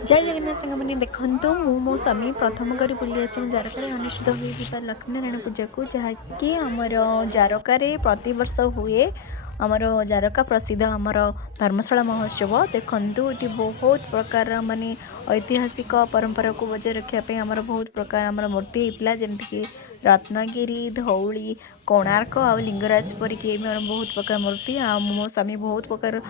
जय जगन्नाथ सांग मैंने देखु मो स्वामी प्रथम करी बुली जारका अनुष्ठित हुए लक्ष्मीनारायण पूजा को जहाँकि आमर जारकार प्रति वर्ष हुए आमर जारका प्रसिद्ध आमर धर्मशाला महोत्सव देखु ये बहुत प्रकार माने ऐतिहासिक परंपरा को बजाय रखापी आमर बहुत प्रकार आमर मूर्ति होता जमीक रत्नगिरी धौली कोणार्क आ लिंगराज परिकी बहुत प्रकार मूर्ति मो स्वामी बहुत प्रकार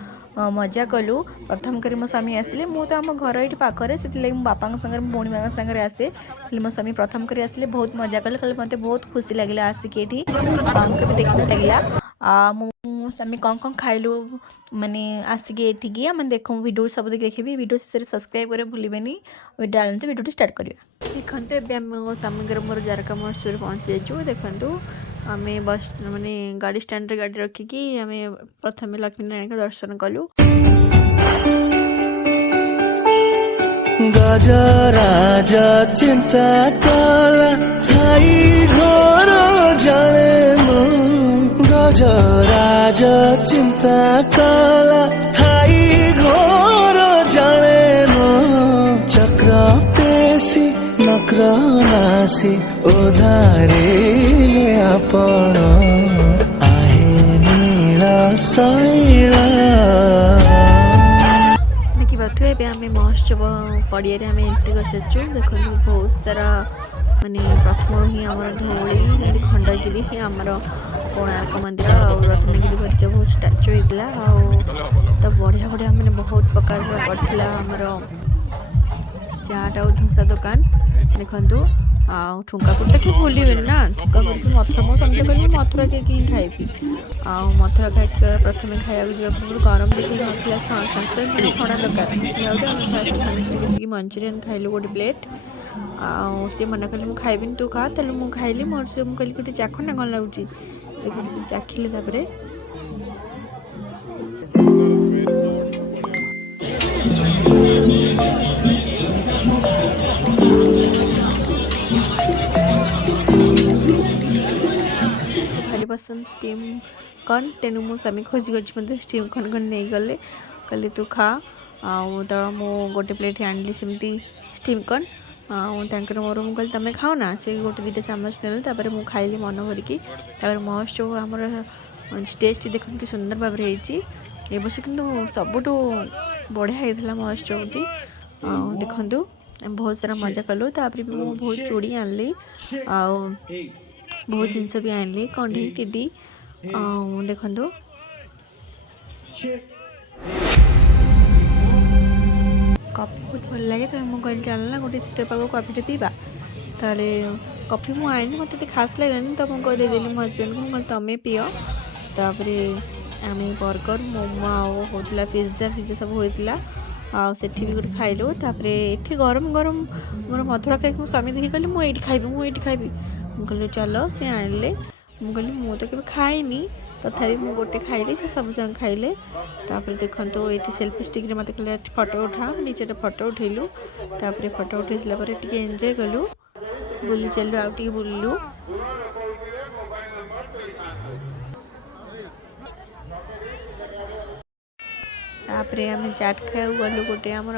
मजा कलु प्रथम करी मो स्वामी आसते मु तो आम घर ये पाखे से बापा सागर भौणी मान सागर आसे मो स्वामी प्रथम करी आसले बहुत मजा कले कल मत बहुत खुशी लगे आसिक ये केवे देख लगे मो स्वामी कौन कौन खाइलु माने आसिक ये आम देख वीडियो सब देखी वीडियो शेष सब्सक्राइब करे भूलें डालते वीडियो स्टार्ट करिए देखते ए स्वामी मोर जारका महोत्सव पहुँची जाइए देखु आम बस माने गाड़ी स्टैंड रे गाड़ी रखिकी आम प्रथम लक्ष्मीनारायण को दर्शन कलु। गजराज चिंता कला थाई घर जाने गजराज चिंता कला थाई घर जाने चक्र पेशी नक्र नासी उधारे आपण आहे नील शैल देखिए आम महोत्सव पड़िया आम एंट्री कर सारी देखो बहुत सारा माने प्रथम ही आम धौली खंडगिरी ही आमर कोणार्क मंदिर रत्नगिरी परिका बहुत स्टाच्यू होता तो बढ़िया बढ़िया मैंने बहुत प्रकार पड़ता आमर चाट आ धूसा दुकान देखु ठुंकापुर तो कि भूल ना ठुंकापुर की मथुरा मो समझे कहली मथुरा केक ही खाइबी मथुरा केक प्रथम खाया गरम देखिए संगे छणा दरकार मंचूरियन खाइलु गोटे प्लेट सी मना कली मुझे खाइबी तू खा तेल मुझे खाइली मोर से मुझे कहली गोटे चाख ना कौन लगुच से गोटे चाखिले तापर पसंद स्टीम कॉर्न तेणु मो स्वामी खोजी कर स्टीम कॉर्न कौन नहीं गले कहले तू खा तो मो गोटे प्लेट आनली सेमती स्टीम कॉर्न मोर मुझे तुम खाओ ना से गोटे दुटा चामच ने मुझे खाइली मन भरिकी महोत्सव आम स्टेज देख कि सुंदर भाव ये वर्ष कि सबुठ बढ़िया होता महोत्सव देखु बहुत सारा मजा कलु तापर भी मुझे बहुत चूड़ी आनली बहुत जिनस भी आनली कंढी टिडी देखु कॉफी बहुत भल लगे तो मुझे कहली चलना गोटे सीट पाक कॉफी पीवा ताले कॉफी मुझे आईनी मत खास लगे तो मुझे देदेली मो हजबैंड को कहली तुम्हें पियो तापर आम बर्गर मोमो होता पिज्जा फिज्जा सब होता आठी भी गोटे खाइलु तापर ये गरम गरम मोर मथुरा केक मो स्वामी देखी कहली मुझे खाइबी मुझे कहली चलो सी आनले मुझे कहली मु तो केवे खाइनी तथापि मुझे गोटे खाइली से सब जन खाइले तापर देखो ये सेल्फी स्टिक मत कहले फोटो उठा दी चार फोटो उठेलु तापर फोटो उठे सारापर टे एंजॉय कलु बुली चलु आउ बुललु तापर आम चाट खाया गलु गोटे आमर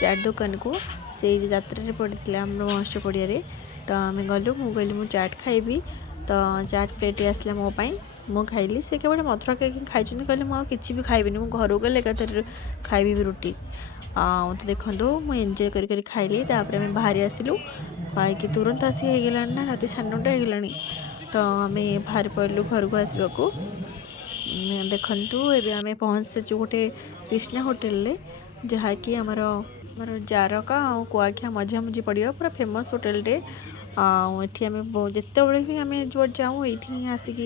चाट दुकान को से जात्रा पड़ता आम महोत्सव पड़िया तो आम गलु मुझे कहली मुझे चाट खाइबी तो चाट प्लेट आसला मो पाई मु खाइली से केवल मथुरा केक खाई कहले मुझे किसी भी खाइबी मुझे घर गले एकाथर खाइबी रुटी तो देखो मुझे एंजॉय कर खाइली तापर आम बाहरी आसलु पाइक तुरंत आसी होगा ना रात 9:30 होगा तो आम बाहर पड़लु घर को आसवाक देखु एवं आम पहुँच साचु गोटे कृष्णा होटेल जहाँकि आमर जारका आ कुआखिया मझा मझी पड़िया पूरा फेमस होटेलटे ये आम जिते भी आम जो जाऊँ ये आसिक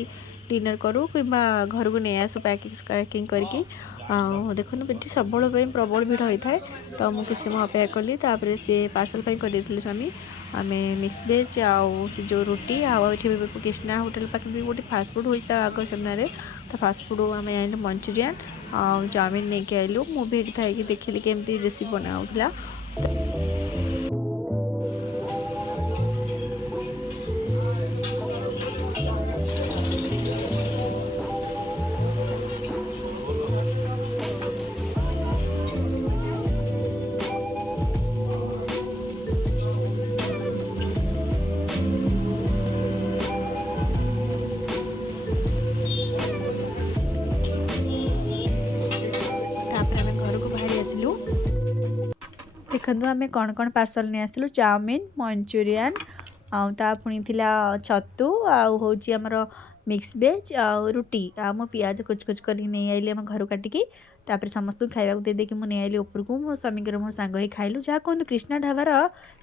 डिनर करूँ कि घर को नहीं आसू पैकिंग करके देखो ये सबल प्रबल भिड़ होता है तो मुझे किसी समय अपेक्षा कली तापर सी पार्सल कर स्वामी आम मिक्स वेज आउ जो रुटी आउ कृष्णा होटेल पाखे भी गोटे फास्टफुड होता आग सामने तो फास्टफुड आम आइलु मंचूरियन आ चाउमिन नहीं कि आइलु मुझे थी देखिली केमती रेसिपी बनाऊला देखु आम कौन कौन पार्सल नहीं आसलु चाउमिन मंचूरियन ता पुणी थिला छतु आउँ आमर मिक्स वेज आ रुटी मो पियाज कुच कुच कर नहीं आइली आम घर काटिकी तापर समस्त खाइबा दे देकी मुझे आइली उपरकू मो स्वामी मोर सांग ही खाइलु जहाँ कहूँ कृष्णा ढाबार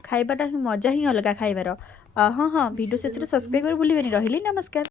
खाइबाटा मजा ही अलग खाइबार हाँ हाँ वीडियो शेष सब्सक्राइब कर भूलिए रही नमस्कार।